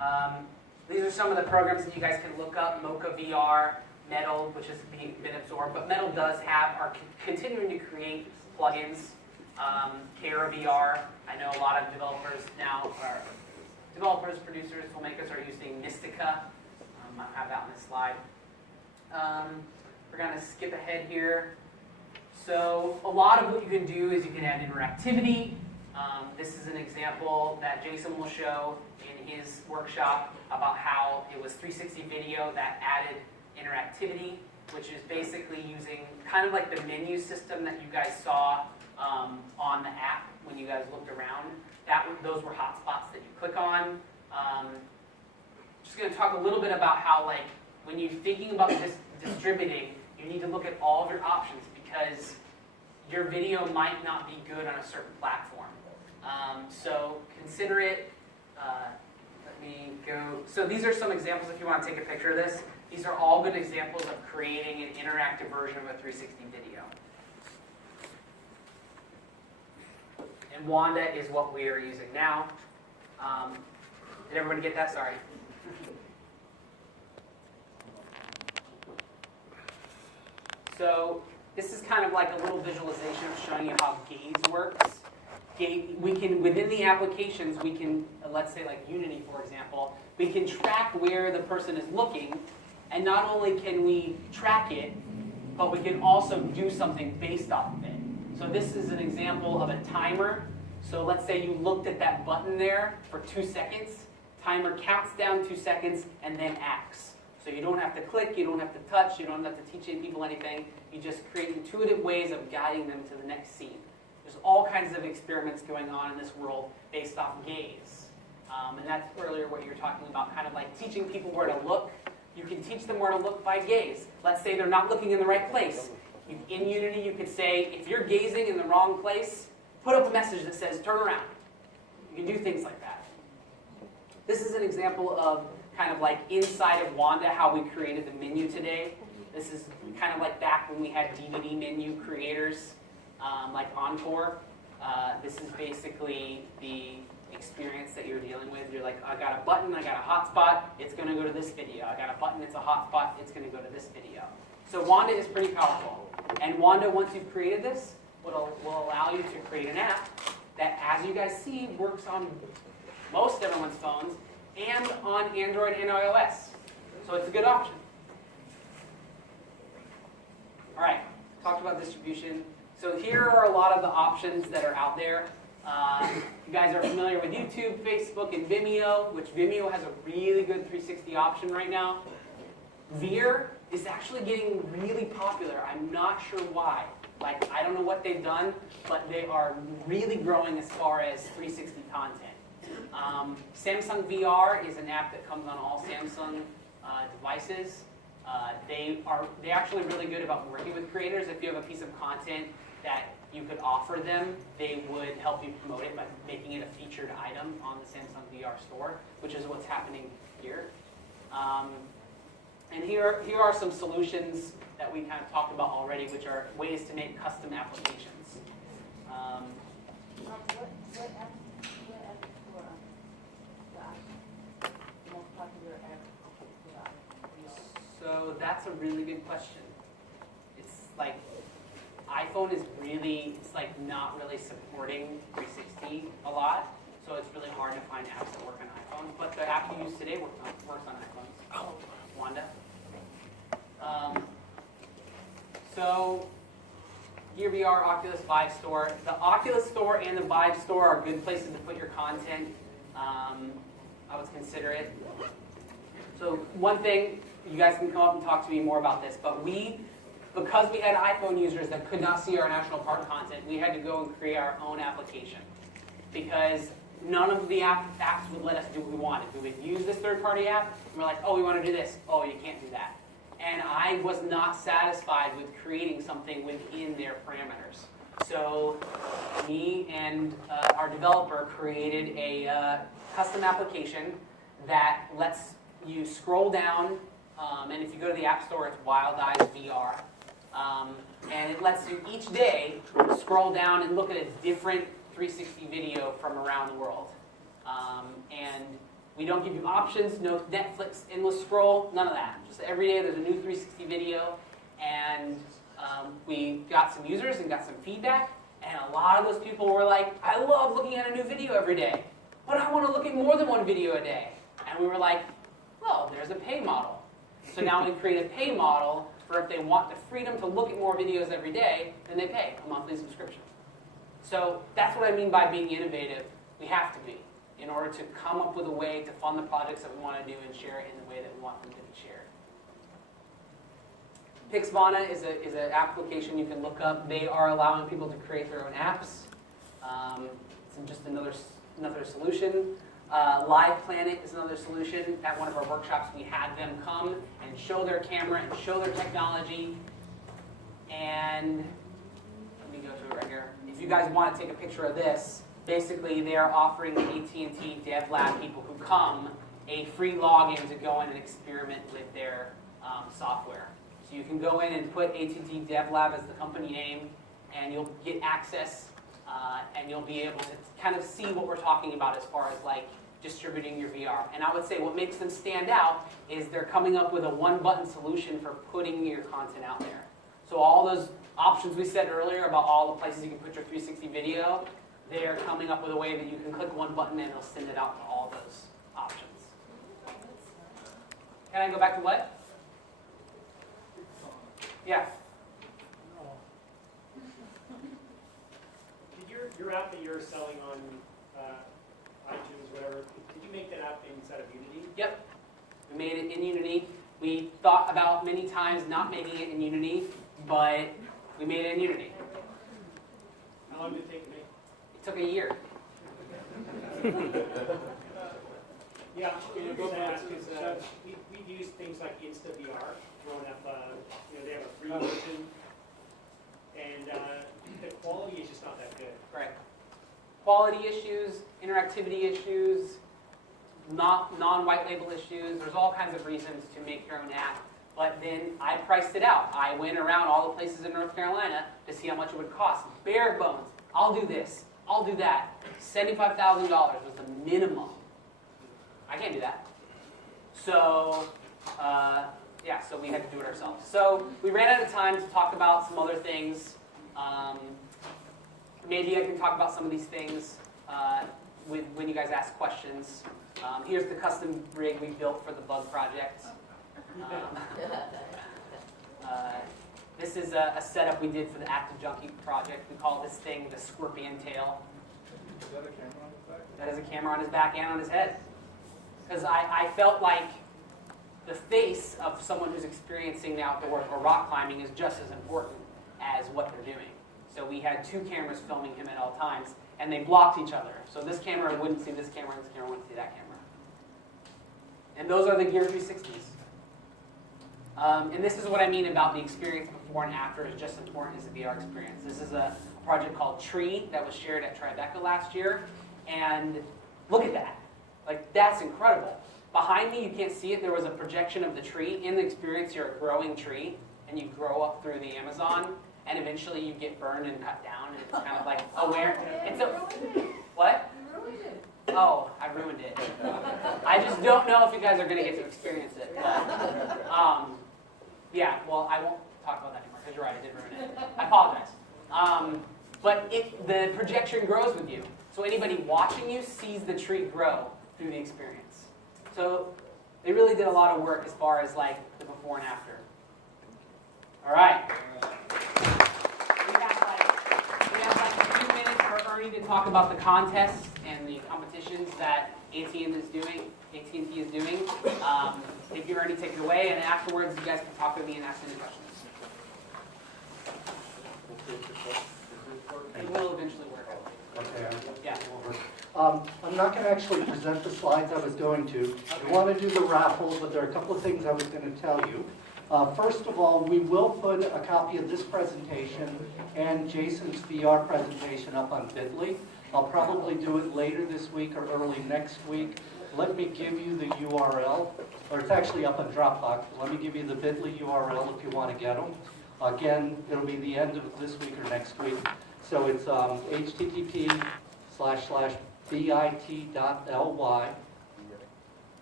These are some of the programs that you guys can look up. Mocha VR, Metal, which has been absorbed, but Metal are continuing to create plugins. Kara VR, I know a lot of developers now, producers, filmmakers are using Mystica. I have that on this slide. We're going to skip ahead here. So a lot of what you can do is you can add interactivity. This is an example that Jason will show in his workshop about how it was 360 video that added interactivity, which is basically using kind of like the menu system that you guys saw on the app when you guys looked around. Those were hotspots that you click on. Just going to talk a little bit about how, like, when you're thinking about distributing, you need to look at all of your options because your video might not be good on a certain platform. So consider it. Let me go. So these are some examples if you want to take a picture of this. These are all good examples of creating an interactive version of a 360 video. And Wanda is what we are using now. Did everybody get that? Sorry. So this is kind of like a little visualization of showing you how Gaze works. We can, within the applications, we can, let's say like Unity, for example, we can track where the person is looking, and not only can we track it, but we can also do something based off of it. So this is an example of a timer. So let's say you looked at that button there for 2 seconds. Timer counts down 2 seconds and then acts. So you don't have to click, you don't have to touch, you don't have to teach people anything. You just create intuitive ways of guiding them to the next scene. There's all kinds of experiments going on in this world based off gaze. And that's earlier what you were talking about, kind of like teaching people where to look. You can teach them where to look by gaze. Let's say they're not looking in the right place. In Unity, you could say, if you're gazing in the wrong place, put up a message that says, turn around. You can do things like that. This is an example of kind of like inside of Wanda, how we created the menu today. This is kind of like back when we had DVD menu creators, like Encore. This is basically the experience that you're dealing with. You're like, I got a button, I got a hotspot, it's going to go to this video. I got a button, it's a hotspot, it's going to go to this video. So Wanda is pretty powerful. And Wanda, once you've created this, will allow you to create an app that, as you guys see, works on most everyone's phones and on Android and iOS. So it's a good option. All right, talked about distribution. So here are a lot of the options that are out there. You guys are familiar with YouTube, Facebook, and Vimeo, which Vimeo has a really good 360 option right now. Veer is actually getting really popular. I'm not sure why. Like, I don't know what they've done, but they are really growing as far as 360 content. Samsung VR is an app that comes on all Samsung devices. They're actually really good about working with creators. If you have a piece of content that you could offer them, they would help you promote it by making it a featured item on the Samsung VR store, which is what's happening here. And here are some solutions that we kind of talked about already, which are ways to make custom applications. What app for the most popular app for So that's a really good question. It's like iPhone is really, it's like not really supporting 360 a lot, so it's really hard to find apps that work on iPhone. But the app you use today works on iPhones. Oh, Wanda. So Gear VR, Oculus, Vive Store. The Oculus Store and the Vive Store are good places to put your content. I would consider it. So one thing, you guys can come up and talk to me more about this, but because we had iPhone users that could not see our national park content, we had to go and create our own application. Because none of the apps would let us do what we wanted. We would use this third-party app, and we're like, oh, we want to do this. Oh, you can't do that. And I was not satisfied with creating something within their parameters. So me and our developer created a custom application that lets you scroll down, and if you go to the App Store, it's Wild Eyes VR. And it lets you each day scroll down and look at a different 360 video from around the world. And We don't give you options, no Netflix endless scroll, none of that. Just every day there's a new 360 video, and we got some users and got some feedback, and a lot of those people were like, I love looking at a new video every day, but I want to look at more than one video a day. And we were like, well, there's a pay model. So now we create a pay model for if they want the freedom to look at more videos every day, then they pay a monthly subscription. So that's what I mean by being innovative. We have to be, in order to come up with a way to fund the projects that we want to do and share it in the way that we want them to be shared. Pixvana is an application you can look up. They are allowing people to create their own apps. It's just another solution. Live Planet is another solution. At one of our workshops, we had them come and show their camera and show their technology. And let me go to it right here. If you guys want to take a picture of this, basically they are offering the AT&T Dev Lab people who come a free login to go in and experiment with their software. So you can go in and put AT&T Dev Lab as the company name, and you'll get access, and you'll be able to kind of see what we're talking about as far as like distributing your VR. And I would say what makes them stand out is they're coming up with a one-button solution for putting your content out there. So all those options we said earlier about all the places you can put your 360 video, they're coming up with a way that you can click one button and it'll send it out to all those options. Can I go back to what? Yeah. Did your app that you're selling on iTunes, whatever, did you make that app inside of Unity? Yep. We made it in Unity. We thought about many times not making it in Unity, but we made it in Unity. How long did it take to make? It took a year. Yeah, we've used things like InstaVR, growing up, they have a free version, and the quality is just not that good. Right. Quality issues, interactivity issues, non-white label issues. There's all kinds of reasons to make your own app. But then I priced it out. I went around all the places in North Carolina to see how much it would cost. Bare bones. I'll do this. I'll do that. $75,000 was the minimum. I can't do that. So, so we had to do it ourselves. So we ran out of time to talk about some other things. Maybe I can talk about some of these things when you guys ask questions. Here's the custom rig we built for the bug project. This is a setup we did for the Active Junkie project. We call this thing the scorpion tail. Is that a camera on his back? That is a camera on his back and on his head. Because I felt like the face of someone who's experiencing the outdoors or rock climbing is just as important as what they're doing. So we had two cameras filming him at all times, and they blocked each other. So this camera wouldn't see this camera, and this camera wouldn't see that camera. And those are the Gear 360s. And this is what I mean about the experience before and after is just as important as the VR experience. This is a project called Tree that was shared at Tribeca last year. And look at that. Like, that's incredible. Behind me, you can't see it, there was a projection of the tree. In the experience, you're a growing tree, and you grow up through the Amazon, and eventually you get burned and cut down, and it's kind of like aware. What? Oh, I ruined it. I just don't know if you guys are going to get to experience it. But, yeah, well, I won't talk about that anymore, because you're right, I did ruin it. I apologize. But the projection grows with you. So anybody watching you sees the tree grow through the experience. So they really did a lot of work as far as like the before and after. All right. We have like a few minutes for Ernie to talk about the contests and the competitions that AT&T is doing. Thank you, Ernie, take it away, and afterwards you guys can talk with me and ask any questions. It will eventually work. Okay. Yeah. I'm not going to actually present the slides I was going to. I want to do the raffle, but there are a couple of things I was going to tell you. First of all, we will put a copy of this presentation and Jason's VR presentation up on Bitly. I'll probably do it later this week or early next week. Let me give you the URL, or it's actually up on Dropbox. Let me give you the Bitly URL if you want to get them. Again, it'll be the end of this week or next week. So it's http://bit.ly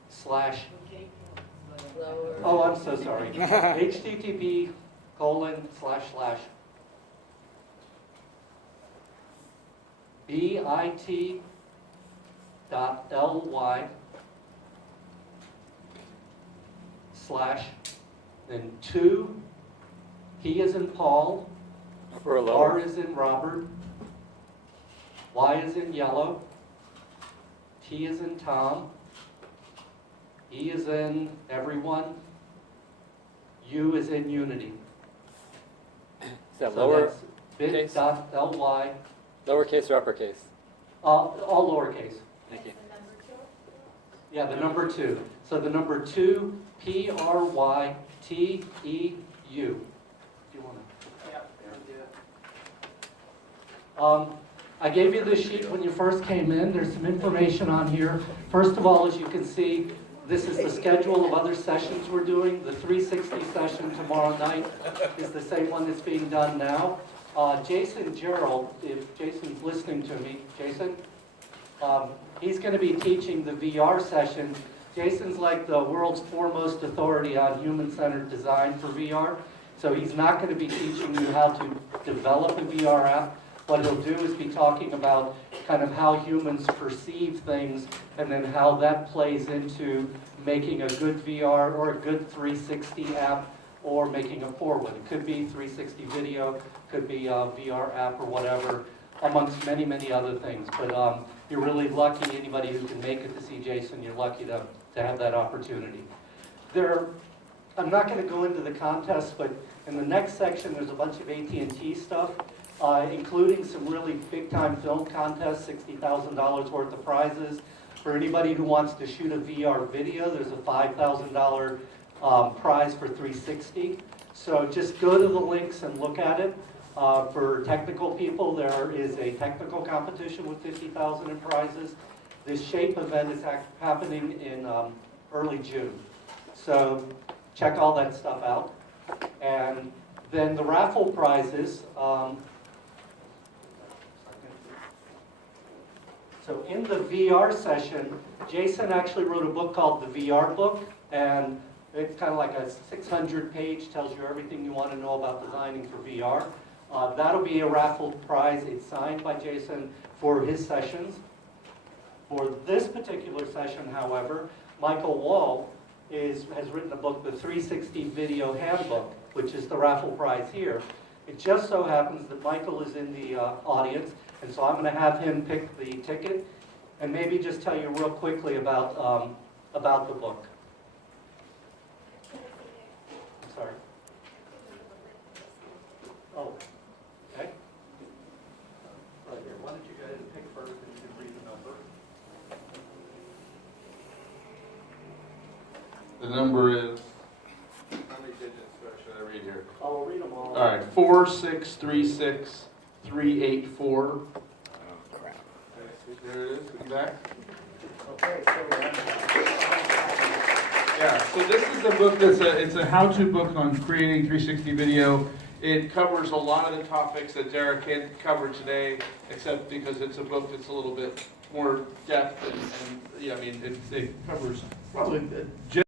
Oh, I'm so sorry. http://bit.ly/then 2, P as in Paul, Upper or lower? R is in Robert, Y is in yellow, T is in Tom, E is in everyone, U is in unity. Is that So lower, that's bit.ly, lowercase or uppercase? all lowercase. Thank you. Yeah, the number 2. So the number 2, PRYTEU. Do you want to? I gave you this sheet when you first came in. There's some information on here. First of all, as you can see, this is the schedule of other sessions we're doing. The 360 session tomorrow night is the same one that's being done now. Jason Gerald, if Jason's listening to me, Jason, he's going to be teaching the VR session. Jason's like the world's foremost authority on human-centered design for VR. So he's not going to be teaching you how to develop a VR app. What he'll do is be talking about kind of how humans perceive things and then how that plays into making a good VR or a good 360 app or making a poor one. It could be 360 video, could be a VR app or whatever, amongst many, many other things. But you're really lucky, anybody who can make it to see Jason, you're lucky to have that opportunity. I'm not going to go into the contest, but in the next section there's a bunch of AT&T stuff, including some really big-time film contests, $60,000 worth of prizes. For anybody who wants to shoot a VR video, there's a $5,000 prize for 360. So just go to the links and look at it. For technical people, there is a technical competition with $50,000 in prizes. This SHAPE event is happening in early June. So check all that stuff out. And then the raffle prizes. So in the VR session, Jason actually wrote a book called The VR Book, and it's kind of like a 600-page, tells you everything you want to know about designing for VR. That'll be a raffle prize. It's signed by Jason for his sessions. For this particular session, however, Michael Wall has written a book, The 360 Video Handbook, which is the raffle prize here. It just so happens that Michael is in the audience, and so I'm going to have him pick the ticket and maybe just tell you real quickly about the book. I'm sorry. Oh, okay. Right here. Why don't you go ahead and pick first and you can read the number. The number is, how many digits should I read here? I'll read them all. All right, 4636384. Oh, crap. There it is, in the back. Okay, so Yeah, so this is a book it's a how-to book on creating 360 video. It covers a lot of the topics that Derek can't cover today, except because it's a book that's a little bit more depth and yeah, I mean, it covers probably